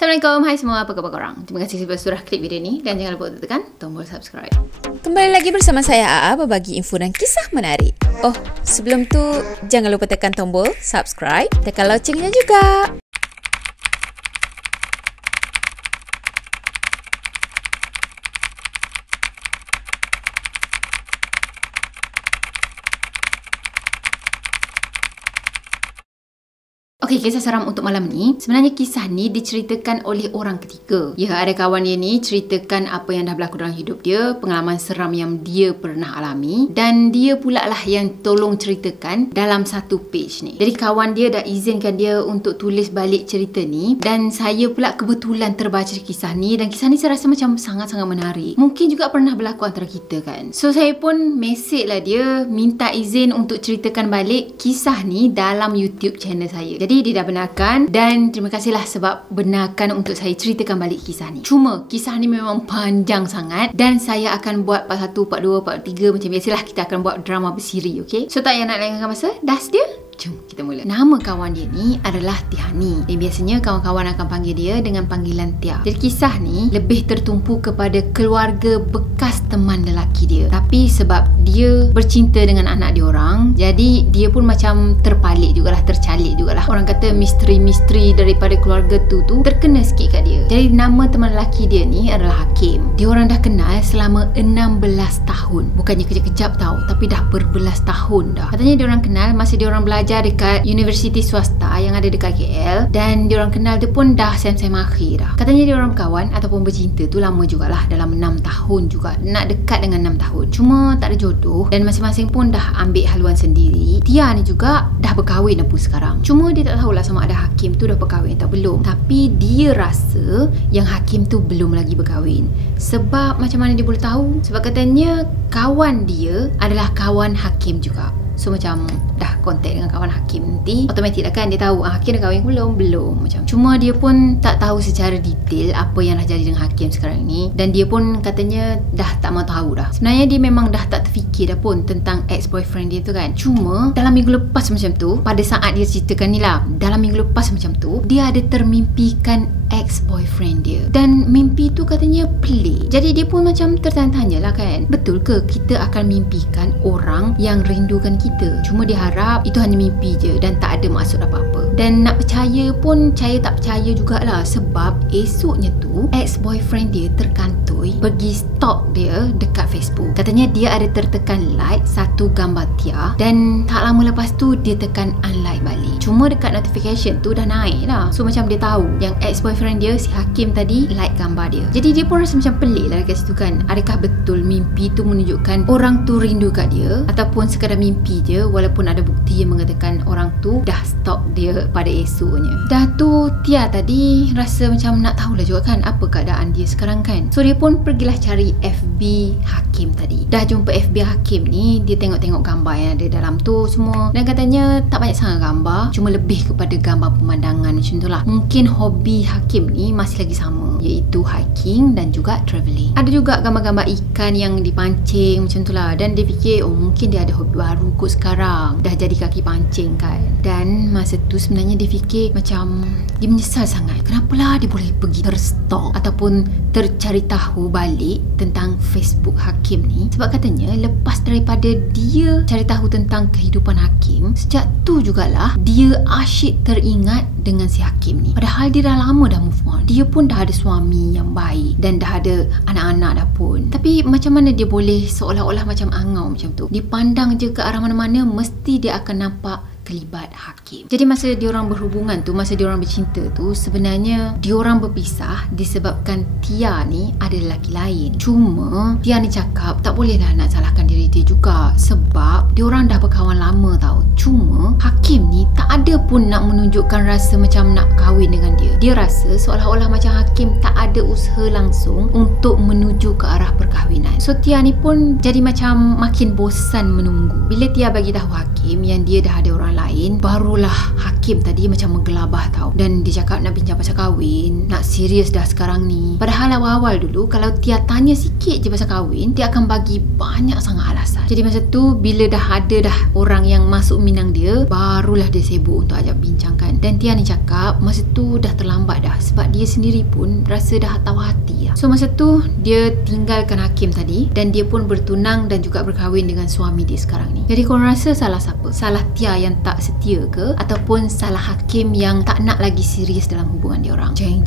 Assalamualaikum, hai semua, apa khabar korang? Terima kasih sebab sudah klik video ni dan jangan lupa untuk tekan tombol subscribe. Kembali lagi bersama saya AA berbagi info dan kisah menarik. Oh, sebelum tu jangan lupa tekan tombol subscribe, tekan loncengnya juga. Okey, kisah seram untuk malam ni. Sebenarnya kisah ni diceritakan oleh orang ketiga. Ya, ada kawan dia ni ceritakan apa yang dah berlaku dalam hidup dia, pengalaman seram yang dia pernah alami, dan dia pula lah yang tolong ceritakan dalam satu page ni. Jadi kawan dia dah izinkan dia untuk tulis balik cerita ni, dan saya pula kebetulan terbaca kisah ni, dan kisah ni saya rasa macam sangat-sangat menarik. Mungkin juga pernah berlaku antara kita kan. So saya pun mesej lah dia, minta izin untuk ceritakan balik kisah ni dalam YouTube channel saya. Jadi dia dah benarkan, dan terima kasihlah sebab benarkan untuk saya ceritakan balik kisah ni. Cuma kisah ni memang panjang sangat dan saya akan buat part 1, part 2, part 3 macam biasalah, kita akan buat drama bersiri, okey? So tak payah nak lengahkan masa, das dia. Jom kita mula. Nama kawan dia ni adalah Tihani, dan biasanya kawan-kawan akan panggil dia dengan panggilan Tia. Jadi kisah ni lebih tertumpu kepada keluarga bekas teman lelaki dia. Tapi sebab dia bercinta dengan anak dia orang, jadi dia pun macam terpalik jugalah, tercalik jugalah. Orang kata misteri-misteri daripada keluarga tu terkena sikit kat dia. Jadi nama teman lelaki dia ni adalah Hakim. Dia orang dah kenal selama 16 tahun. Bukannya kejap-kejap tau, tapi dah berbelas tahun dah. Katanya dia orang kenal masa dia orang belajar dekat universiti swasta yang ada dekat KL, dan diorang kenal tu pun dah sem-sem akhir dah. Katanya diorang berkawan ataupun bercinta tu lama jugalah, dalam 6 tahun juga, nak dekat dengan 6 tahun. Cuma tak ada jodoh dan masing-masing pun dah ambil haluan sendiri. Tia ni juga dah berkahwin dah pun sekarang. Cuma dia tak tahulah sama ada Hakim tu dah berkahwin atau belum. Tapi dia rasa yang Hakim tu belum lagi berkahwin. Sebab macam mana dia boleh tahu? Sebab katanya kawan dia adalah kawan Hakim juga. So macam dah kontak dengan kawan Hakim, nanti automatik lah kan dia tahu Hakim dah kahwin belum macam. Cuma dia pun tak tahu secara detail apa yang dah jadi dengan Hakim sekarang ni, dan dia pun katanya dah tak mau tahu dah. Sebenarnya dia memang dah tak terfikir dah pun tentang ex-boyfriend dia tu kan. Cuma dalam minggu lepas macam tu, pada saat dia ceritakan ni lah, dalam minggu lepas macam tu, dia ada termimpikan ex-boyfriend dia, dan mimpi tu katanya pelik. Jadi dia pun macam tertanya-tanya lah kan, betul ke kita akan mimpikan orang yang rindukan kita? Cuma dia harap itu hanya mimpi je dan tak ada maksud apa-apa. Dan nak percaya pun percaya tak percaya jugalah, sebab esoknya tu ex-boyfriend dia terkantoi pergi stalk dia dekat Facebook. Katanya dia ada tertekan like satu gambar Tia, dan tak lama lepas tu dia tekan unlike balik. Cuma dekat notification tu dah naik lah. So macam dia tahu yang ex-boyfriend dia, si Hakim tadi, like gambar dia. Jadi dia pun rasa macam pelik lah dekat situ kan. Adakah betul mimpi tu menunjukkan orang tu rindu kat dia, ataupun sekadar mimpi je, walaupun ada bukti yang mengatakan orang tu dah stalk dia pada esoknya. Dah tu Tia tadi rasa macam nak tahulah juga kan apa keadaan dia sekarang kan. So dia pun pergilah cari FB Hakim tadi. Dah jumpa FB Hakim ni, dia tengok-tengok gambar yang ada dalam tu semua, dan katanya tak banyak sangat gambar, cuma lebih kepada gambar pemandangan macam tu lah. Mungkin hobi Hakim ni masih lagi sama, iaitu hiking dan juga travelling. Ada juga gambar-gambar ikan yang dipancing macam tu lah, dan dia fikir oh mungkin dia ada hobi baru kot sekarang, dah jadi kaki pancing kan. Dan masa tu sebenarnya dia fikir macam dia menyesal sangat, kenapalah dia boleh pergi terstalk ataupun tercari tahu balik tentang Facebook Hakim ni. Sebab katanya lepas daripada dia cari tahu tentang kehidupan Hakim, sejak tu jugalah dia asyik teringat dengan si Hakim ni. Padahal dia dah lama dah move on. Dia pun dah ada suami yang baik dan dah ada anak-anak dah pun. Tapi macam mana dia boleh seolah-olah macam angau macam tu? Dipandang je ke arah mana-mana, mesti dia akan nampak kelibat Hakim. Jadi masa diorang berhubungan tu, masa diorang bercinta tu, sebenarnya diorang berpisah disebabkan Tia ni ada lelaki lain. Cuma Tia ni cakap tak bolehlah nak salahkan diri dia juga, sebab diorang dah berkawan lama tau. Cuma Hakim ni tak ada pun nak menunjukkan rasa macam nak kahwin dengan dia. Dia rasa seolah-olah macam Hakim tak ada usaha langsung untuk menuju ke arah perkahwinan. So Tia ni pun jadi macam makin bosan menunggu. Bila Tia bagi tahu Hakim yang dia dah ada orang lain, barulah Hakim tadi macam menggelabah tau, dan dia cakap nak bincang pasal kahwin, nak serius dah sekarang ni. Padahal awal-awal dulu kalau Tia tanya sikit je pasal kahwin, dia akan bagi banyak sangat alasan. Jadi masa tu bila dah ada dah orang yang masuk Minang dia, barulah dia sibuk untuk ajak bincangkan. Dan Tia ni cakap masa tu dah terlambat dah, sebab dia sendiri pun rasa dah tahu hati lah. So masa tu dia tinggalkan Hakim tadi, dan dia pun bertunang dan juga berkahwin dengan suami dia sekarang ni. Jadi korang rasa salah siapa? Salah Tia yang tak setia ke, ataupun salah Hakim yang tak nak lagi serius dalam hubungan dia orang? Jeng.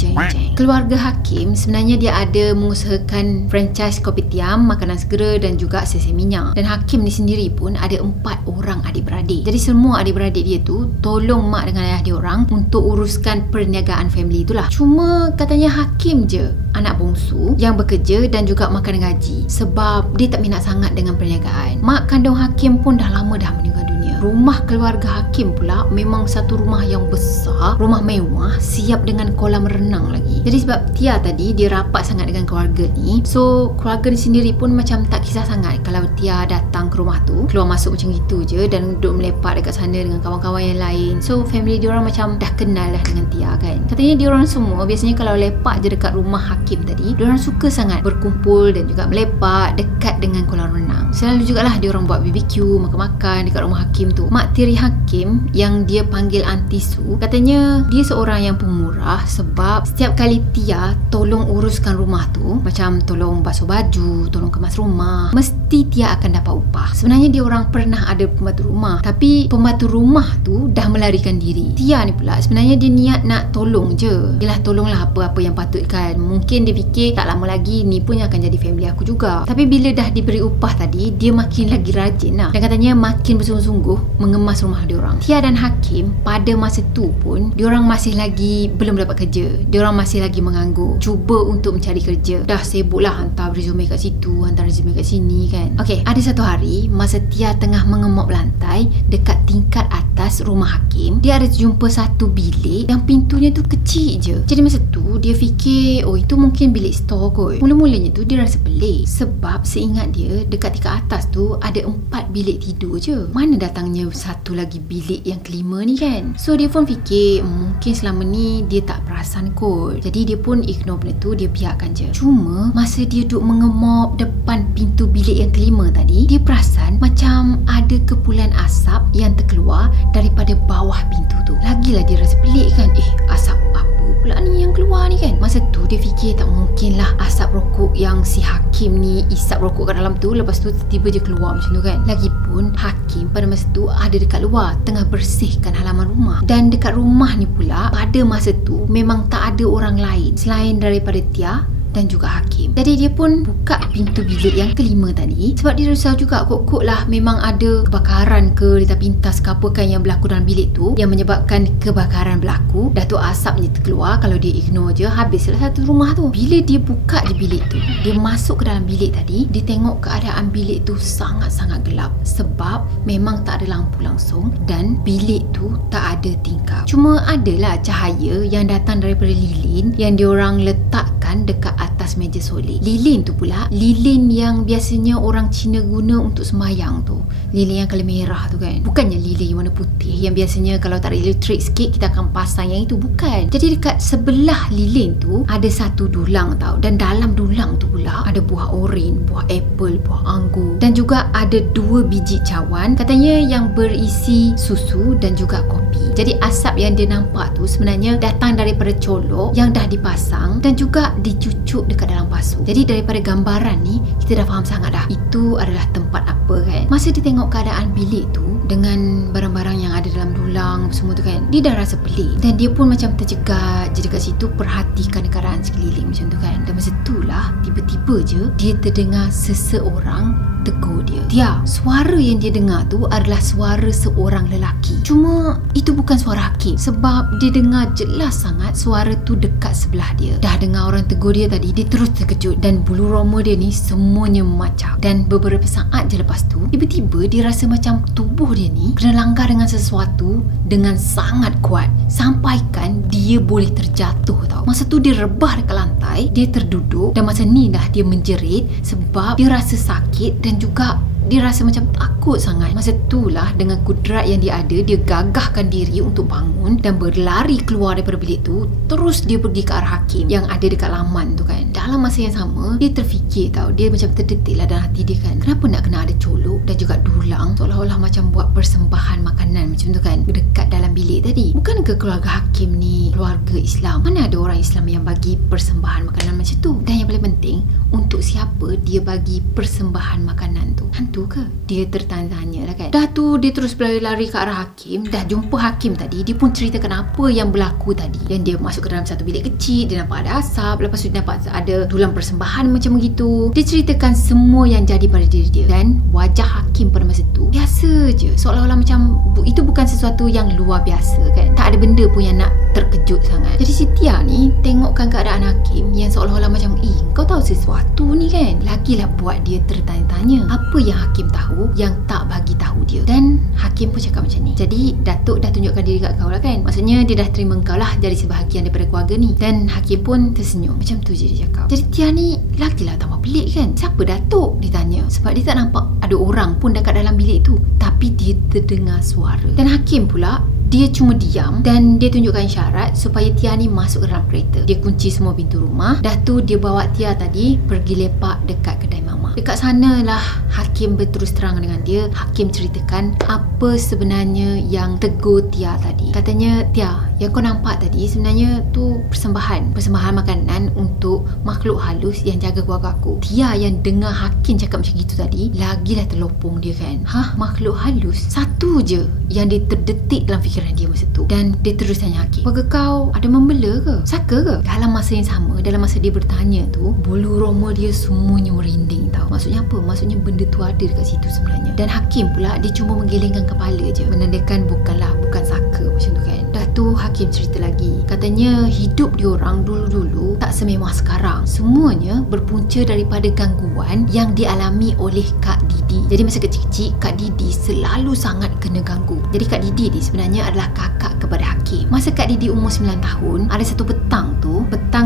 Keluarga Hakim sebenarnya dia ada mengusahakan franchise kopitiam, makanan segera dan juga sesi minyak. Dan Hakim ni sendiri pun ada 4 orang adik-beradik. Jadi semua adik-beradik dia tu tolong mak dengan ayah dia orang untuk uruskan perniagaan family itulah. Cuma katanya Hakim je anak bongsu yang bekerja dan juga makan gaji, sebab dia tak minat sangat dengan perniagaan. Mak kandung Hakim pun dah lama dah meninggal dunia. Rumah keluarga Hakim pula memang satu rumah yang besar, rumah mewah, siap dengan kolam renang lagi. Jadi sebab Tia tadi dia rapat sangat dengan keluarga ni, so keluarga ni sendiri pun macam tak kisah sangat kalau Tia datang ke rumah tu, keluar masuk macam itu je dan duduk melepak dekat sana dengan kawan-kawan yang lain. So family dia orang macam dah kenal lah dengan Tia kan. Katanya dia orang semua biasanya kalau lepak je dekat rumah Hakim tadi, dia orang suka sangat berkumpul dan juga melepak dekat dengan kolam renang. Selalu jugalah dia orang buat BBQ, makan-makan dekat rumah Hakim tu. Mak tiri Hakim yang dia panggil Aunty Su, katanya dia seorang yang pemurah, sebab setiap kali Tia tolong uruskan rumah tu, macam tolong basuh baju, tolong kemas rumah, mesti Tia akan dapat upah. Sebenarnya dia orang pernah ada pembantu rumah, tapi pembantu rumah tu dah melarikan diri. Tia ni pula sebenarnya dia niat nak tolong je. Yelah, tolonglah apa-apa yang patut kan. Mungkin dia fikir tak lama lagi ni pun akan jadi family aku juga. Tapi bila dah diberi upah tadi, dia makin lagi rajin lah. Dan katanya makin bersungguh-sungguh mengemas rumah dia orang. Tia dan Hakim pada masa tu pun dia orang masih lagi belum dapat kerja. Dia orang masih lagi menganggur, cuba untuk mencari kerja. Dah sibuk lah hantar resume kat situ, hantar resume kat sini kan. Okey, ada satu hari masa Tia tengah mengemop lantai dekat tingkat atas rumah Hakim, dia ada jumpa satu bilik yang pintunya tu kecil je. Jadi masa tu dia fikir, oh itu mungkin bilik store kot. Mula-mulanya tu dia rasa pelik, sebab seingat dia dekat tingkat atas tu ada 4 bilik tidur je. Mana datangnya satu lagi bilik yang kelima ni kan. So dia pun fikir mungkin selama ni dia tak perasan kot. Jadi dia pun ignore benda tu, dia biarkan je. Cuma masa dia duduk mengemop depan pintu bilik yang kelima tadi, dia perasan macam ada kepulan asap yang terkeluar daripada bawah pintu tu. Lagilah dia rasa pelik kan. Asap apa pula ni yang keluar ni kan. Masa tu dia fikir tak mungkin lah asap rokok yang si Hakim ni isap rokok kat dalam tu, lepas tu tiba-tiba je keluar macam tu kan. Lagipun Hakim pada masa tu ada dekat luar tengah bersihkan halaman rumah. Dan dekat rumah ni pula pada masa tu memang tak ada orang lain selain daripada Tia dan juga Hakim. Jadi dia pun buka pintu bilik yang kelima tadi, sebab dia risau juga kok lah memang ada kebakaran ke di pintas ke apa kan yang berlaku dalam bilik tu yang menyebabkan kebakaran berlaku. Dah tu asapnya terkeluar, kalau dia ignore je habislah satu rumah tu. Bila dia buka je bilik tu, dia masuk ke dalam bilik tadi, dia tengok keadaan bilik tu sangat-sangat gelap, sebab memang tak ada lampu langsung dan bilik tu tak ada tingkap. Cuma adalah cahaya yang datang daripada lilin yang diorang letakkan dekat atas meja solik. Lilin tu pula lilin yang biasanya orang Cina guna untuk sembahyang tu. Lilin yang colour merah tu kan. Bukannya lilin yang warna putih yang biasanya kalau tak ada elektrik sikit kita akan pasang, yang itu bukan. Jadi dekat sebelah lilin tu ada satu dulang tau. Dan dalam dulang tu pula ada buah oren, buah apple, buah anggur, dan juga ada 2 biji cawan, katanya yang berisi susu dan juga kopi. Jadi asap yang dia nampak tu sebenarnya datang daripada colok yang dah dipasang dan juga dicucuk dekat dalam pasu. Jadi daripada gambaran ni kita dah faham sangat dah itu adalah tempat apa kan. Masa dia tengok keadaan bilik tu dengan barang-barang yang ada dalam dulang semua tu kan, dia dah rasa pelik dan dia pun macam terjegat je dekat situ, perhatikan keadaan sekeliling macam tu kan. Dan masa itulah tiba-tiba je dia terdengar seseorang tegur dia. Tia, suara yang dia dengar tu adalah suara seorang lelaki. Cuma itu bukan suara Hakim, sebab dia dengar jelas sangat suara tu dekat sebelah dia. Dah dengar orang tegur dia tadi, dia terus terkejut dan bulu roma dia ni semuanya memacak. Dan beberapa saat je lepas tu, tiba-tiba dia rasa macam tubuh dia ni kena langgar dengan sesuatu dengan sangat kuat, sampaikan dia boleh terjatuh tau. Masa tu dia rebah dekat lantai, dia terduduk dan masa ni dah dia menjerit sebab dia rasa sakit dan juga dia rasa macam takut sangat. Masa itulah dengan kudrat yang dia ada, dia gagahkan diri untuk bangun dan berlari keluar daripada bilik tu. Terus dia pergi ke arah Hakim yang ada dekat laman tu kan. Dalam masa yang sama, dia terfikir tau, dia macam terdetik lah dalam hati dia kan, kenapa nak kena ada colok dan juga dulang seolah-olah macam buat persembahan makanan macam tu kan dekat dalam bilik tadi. Bukankah keluarga Hakim ni keluarga Islam? Mana ada orang Islam yang bagi persembahan makanan macam tu? Dan yang paling penting, untuk siapa dia bagi persembahan makanan tu? Hantu ke? Dia tertanya-tanya lah kan. Dah tu dia terus berlari ke arah Hakim. Dah jumpa Hakim tadi, dia pun ceritakan apa yang berlaku tadi. Dan dia masuk ke dalam satu bilik kecil, dia nampak ada asap, lepas tu dia nampak ada dulang persembahan macam begitu. Dia ceritakan semua yang jadi pada diri dia. Dan wajah Hakim pada masa tu biasa je, seolah-olah macam itu bukan sesuatu yang luar biasa kan. Tak ada benda pun yang nak terkejut sangat. Jadi si Tia ni tengokkan keadaan Hakim yang seolah-olah macam, kau tahu sesuatu ni kan? Lagilah buat dia tertanya-tanya apa yang Hakim tahu yang tak bagi tahu dia. Dan Hakim pun cakap macam ni, jadi Datuk dah tunjukkan diri kat kau lah kan, maksudnya dia dah terima kau lah jadi sebahagian daripada keluarga ni. Dan Hakim pun tersenyum. Macam tu je dia cakap. Jadi Tia ni lagilah tambah pelik kan, siapa Datuk? Dia tanya. Sebab dia tak nampak ada orang pun dekat dalam bilik tu, tapi dia terdengar suara. Dan Hakim pula, dia cuma diam dan dia tunjukkan syarat supaya Tia ni masuk ke dalam kereta. Dia kunci semua pintu rumah. Dah tu dia bawa Tia tadi pergi lepak dekat kedai mama. Dekat sanalah Hakim berterus terang dengan dia. Hakim ceritakan apa sebenarnya yang tegur Tia tadi. Katanya, Tia, yang kau nampak tadi sebenarnya tu persembahan makanan untuk makhluk halus yang jaga keluarga aku. Tia yang dengar Hakim cakap macam gitu tadi, lagilah terlopong dia kan. Makhluk halus? Satu je yang dia terdetik dalam fikiran dia masa tu. Dan dia terus tanya Hakim, keluarga kau ada membela ke? Saka ke? Dalam masa yang sama, dalam masa dia bertanya tu, bulu roma dia semuanya merinding tau. Maksudnya apa? Maksudnya benda tu ada dekat situ sebenarnya. Dan Hakim pula, dia cuma menggelengkan kepala je, menandakan bukan saka macam tu kan. Dah tu Hakim cerita lagi. Katanya hidup diorang dulu-dulu tak semewah sekarang. Semuanya berpunca daripada gangguan yang dialami oleh Kak Didi. Jadi masa kecil-kecil, Kak Didi selalu sangat kena ganggu. Jadi Kak Didi ni sebenarnya adalah kakak kepada Hakim. Masa Kak Didi umur 9 tahun, ada satu petang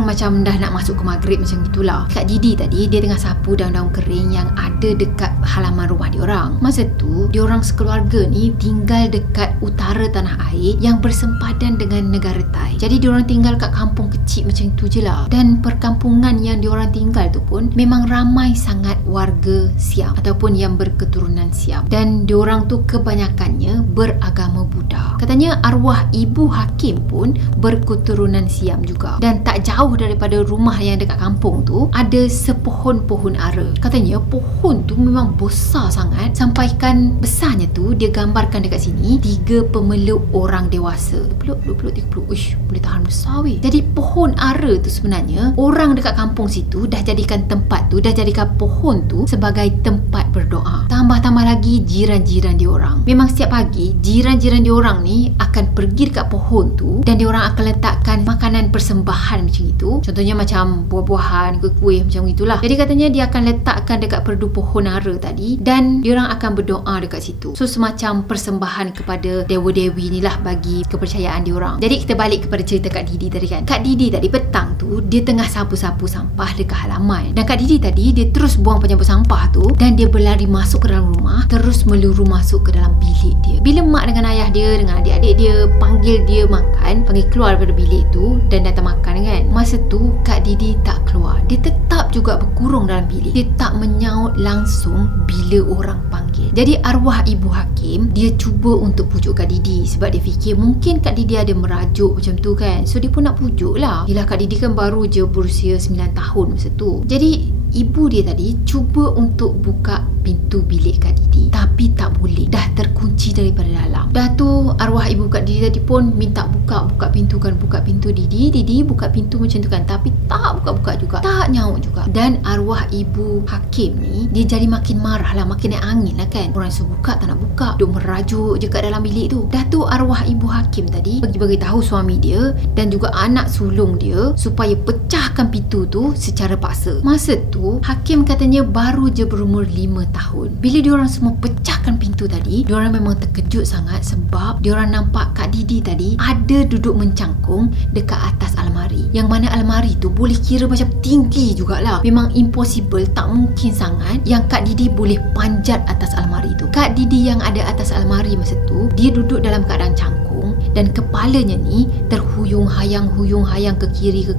macam dah nak masuk ke maghrib macam itulah. Kak Didi tadi dia tengah sapu daun-daun kering yang ada dekat halaman rumah diorang. Masa tu diorang sekeluarga ni tinggal dekat utara tanah air yang bersempadan dengan negara Thai. Jadi diorang tinggal kat kampung kecil macam tu je lah. Dan perkampungan yang diorang tinggal tu pun memang ramai sangat warga Siam ataupun yang berketurunan Siam. Dan diorang tu kebanyakannya beragama Buddha. Katanya arwah ibu Hakim pun berketurunan Siam juga. Dan tak jauh daripada rumah yang dekat kampung tu ada sepohon-pohon ara. Katanya pohon tu memang besar sangat, sampaikan besarnya tu dia gambarkan dekat sini 3 pemeluk orang dewasa. 20, 30. Uish, boleh tahan besar weh. Jadi pohon ara tu sebenarnya orang dekat kampung situ dah jadikan tempat tu, dah jadikan pohon tu sebagai tempat berdoa. Tambah-tambah lagi jiran-jiran dia orang. Memang setiap pagi jiran-jiran dia orang ni akan pergi dekat pohon tu dan dia orang akan letakkan makanan persembahan macam itu. Contohnya macam buah-buahan, kuih-kuih macam itulah. Jadi katanya dia akan letakkan dekat perdu pohon ara tadi dan diorang akan berdoa dekat situ. So semacam persembahan kepada dewa-dewi ni lah bagi kepercayaan diorang. Jadi kita balik kepada cerita Kak Didi tadi kan. Kak Didi tadi petang tu dia tengah sapu-sapu sampah dekat halaman. Dan Kak Didi tadi dia terus buang penyapu sampah tu dan dia berlari masuk ke dalam rumah, terus meluru masuk ke dalam bilik dia. Bila mak dengan ayah dia dengan adik-adik dia panggil dia makan, panggil keluar daripada bilik tu dan datang makan kan. Masa tu Kak Didi tak keluar. Dia tetap juga berkurung dalam bilik. Dia tak menyaut langsung bila orang panggil. Jadi arwah ibu Hakim dia cuba untuk pujuk Kak Didi sebab dia fikir mungkin Kak Didi ada merajuk macam tu kan. So dia pun nak pujuk lah. Yelah Kak Didi kan baru je berusia 9 tahun masa tu. Jadi ibu dia tadi cuba untuk buka pintu bilik Kak Didi tapi tak boleh, dah terkunci daripada dalam. Dah tu arwah ibu Kak Didi tadi pun minta buka pintu kan, buka pintu Didi buka pintu macam tu kan, tapi tak buka-buka juga, tak nyaut juga. Dan arwah ibu Hakim ni dia jadi makin marah lah, makin naik angin lah kan. Orang suruh buka tak nak buka, duk merajuk je kat dalam bilik tu. Dah tu arwah ibu Hakim tadi pergi beritahu suami dia dan juga anak sulung dia supaya pecahkan pintu tu secara paksa. Masa tu tu Hakim katanya baru je berumur 5 tahun. Bila diorang semua pecahkan pintu tadi, diorang memang terkejut sangat sebab diorang nampak Kak Didi tadi ada duduk mencangkung dekat atas almari. Yang mana almari tu boleh kira macam tinggi jugalah. Memang impossible, tak mungkin sangat yang Kak Didi boleh panjat atas almari tu. Kak Didi yang ada atas almari masa tu, dia duduk dalam keadaan cangkung dan kepalanya ni terhuyung-hayang ke kiri ke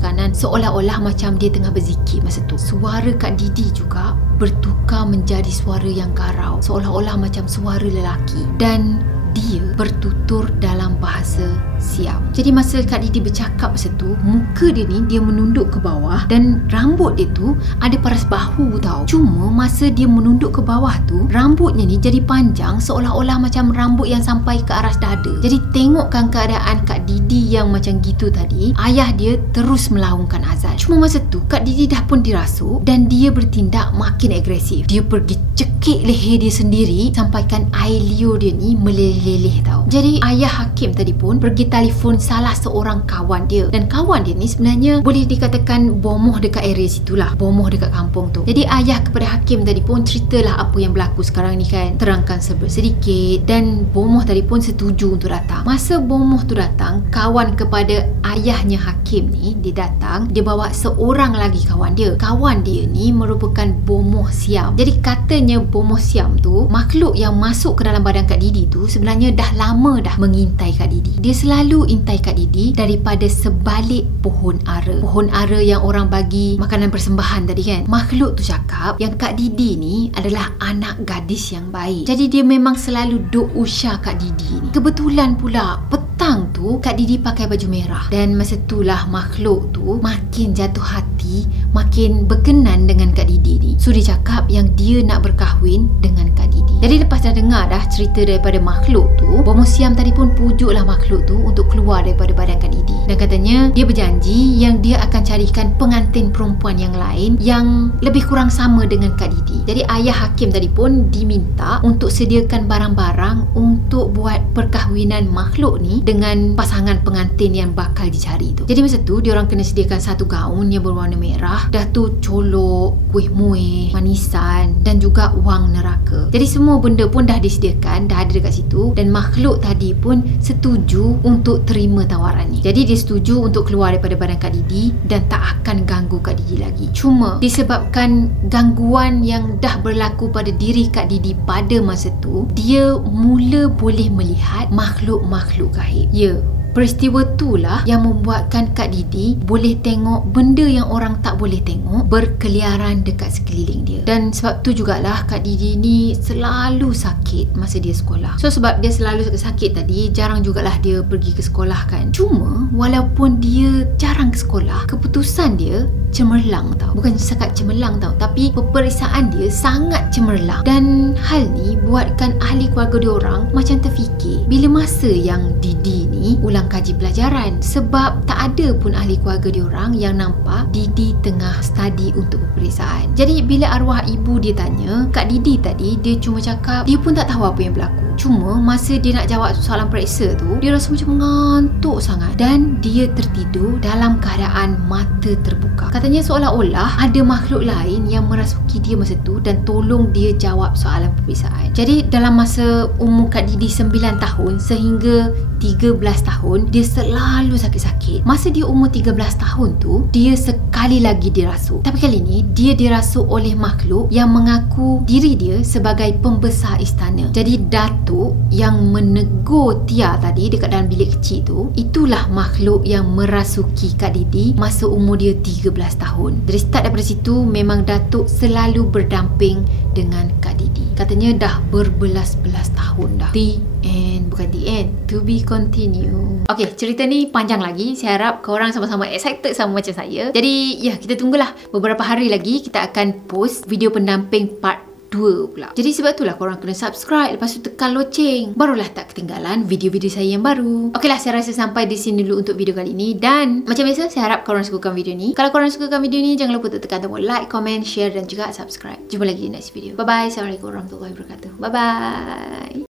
kanan, seolah-olah macam dia tengah berzikir masa tu. Suara Kak Didi juga bertukar menjadi suara yang garau, seolah-olah macam suara lelaki, dan dia bertutur dalam bahasa Siam. Jadi masa Kak Didi bercakap masa tu, muka dia ni dia menunduk ke bawah dan rambut dia tu ada paras bahu tau. Cuma masa dia menunduk ke bawah tu, rambutnya ni jadi panjang seolah-olah macam rambut yang sampai ke aras dada. Jadi tengokkan keadaan Kak Didi yang macam gitu tadi, ayah dia terus melaungkan azan. Cuma masa tu Kak Didi dah pun dirasuk dan dia bertindak makin agresif. Dia pergi cekik leher dia sendiri sampaikan air liur dia ni meleleh tau. Jadi ayah Hakim tadi pun pergi telefon salah seorang kawan dia, dan kawan dia ni sebenarnya boleh dikatakan bomoh dekat area situlah, bomoh dekat kampung tu. Jadi ayah kepada Hakim tadi pun ceritalah apa yang berlaku sekarang ni kan, terangkan sedikit, dan bomoh tadi pun setuju untuk datang. Masa bomoh tu datang, kawan kepada ayahnya Hakim ni dia datang, dia bawa seorang lagi kawan dia. Kawan dia ni merupakan bomoh Siam. Jadi katanya bomoh Siam tu, makhluk yang masuk ke dalam badan Kak Didi tu sebenarnya dah lama dah mengintai Kak Didi. Dia selalu intai Kak Didi daripada sebalik pohon ara. Pohon ara yang orang bagi makanan persembahan tadi kan. Makhluk tu cakap yang Kak Didi ni adalah anak gadis yang baik. Jadi dia memang selalu duk usah Kak Didi ni. Kebetulan pula petang tu Kak Didi pakai baju merah, dan masa itulah makhluk tu makin jatuh hati, makin berkenan dengan Kak Didi ni. So dia cakap yang dia nak berkahwin dengan Kak Didi. Jadi lepas dah dengar dah cerita daripada makhluk tu, bomoh Siam tadi pun pujuklah makhluk tu untuk keluar daripada badan Kak Didi, dan katanya dia berjanji yang dia akan carikan pengantin perempuan yang lain yang lebih kurang sama dengan Kak Didi. Jadi ayah Hakim tadi pun diminta untuk sediakan barang-barang untuk buat perkahwinan makhluk ni dengan pasangan pengantin yang bakal dicari tu. Jadi masa tu diorang kena sediakan satu gaun yang berwarna merah, dah tu colok, kuih muih, manisan dan juga wang neraka. Jadi semua benda pun dah disediakan, dah ada dekat situ, dan makhluk tadi pun setuju untuk terima tawaran ni. Jadi dia setuju untuk keluar daripada badan Kak Didi dan tak akan ganggu Kak Didi lagi. Cuma disebabkan gangguan yang dah berlaku pada diri Kak Didi pada masa tu, dia mula boleh melihat makhluk-makhluk gaib. Ya, peristiwa itulah yang membuatkan Kak Didi boleh tengok benda yang orang tak boleh tengok berkeliaran dekat sekeliling dia. Dan sebab tu jugalah Kak Didi ni selalu sakit masa dia sekolah. So sebab dia selalu sakit tadi, jarang jugalah dia pergi ke sekolah kan. Cuma walaupun dia jarang ke sekolah, keputusan dia cemerlang tau. Bukan sekat cemerlang tau, tapi peperiksaan dia sangat cemerlang. Dan hal ni buatkan ahli keluarga dia orang macam terfikir bila masa yang Didi ni ulang kaji pelajaran, sebab tak ada pun ahli keluarga dia orang yang nampak Didi tengah study untuk peperiksaan. Jadi bila arwah ibu dia tanya, Kak Didi tadi dia cuma cakap dia pun tak tahu apa yang berlaku. Cuma masa dia nak jawab soalan periksa tu, dia rasa macam mengantuk sangat dan dia tertidur dalam keadaan mata terbuka. Katanya seolah-olah ada makhluk lain yang merasuki dia masa tu dan tolong dia jawab soalan peperiksaan. Jadi dalam masa umur Kak Didi 9 tahun sehingga 13 tahun, dia selalu sakit-sakit. Masa dia umur 13 tahun tu, dia sekali lagi dirasuk. Tapi kali ni, dia dirasuk oleh makhluk yang mengaku diri dia sebagai pembesar istana. Jadi datuk yang menegur Tia tadi dekat dalam bilik kecil tu, itulah makhluk yang merasuki Kak Didi masa umur dia 13 tahun. Dari start daripada situ, memang datuk selalu berdamping dengan Kak Didi. Katanya dah berbelas-belas tahun dah. The end. Bukan the end, to be continue. Okay, cerita ni panjang lagi. Saya harap korang sama-sama excited sama macam saya. Jadi ya, kita tunggulah beberapa hari lagi kita akan post video pendamping part 2 pula. Jadi sebab itulah korang kena subscribe, lepas tu tekan loceng, barulah tak ketinggalan video-video saya yang baru. Okeylah, saya rasa sampai di sini dulu untuk video kali ini. Dan macam biasa, saya harap korang sukakan video ni. Kalau korang sukakan video ni, jangan lupa untuk tekan tombol like, comment, share dan juga subscribe. Jumpa lagi di next video. Bye bye. Assalamualaikum warahmatullahi wabarakatuh. Bye bye.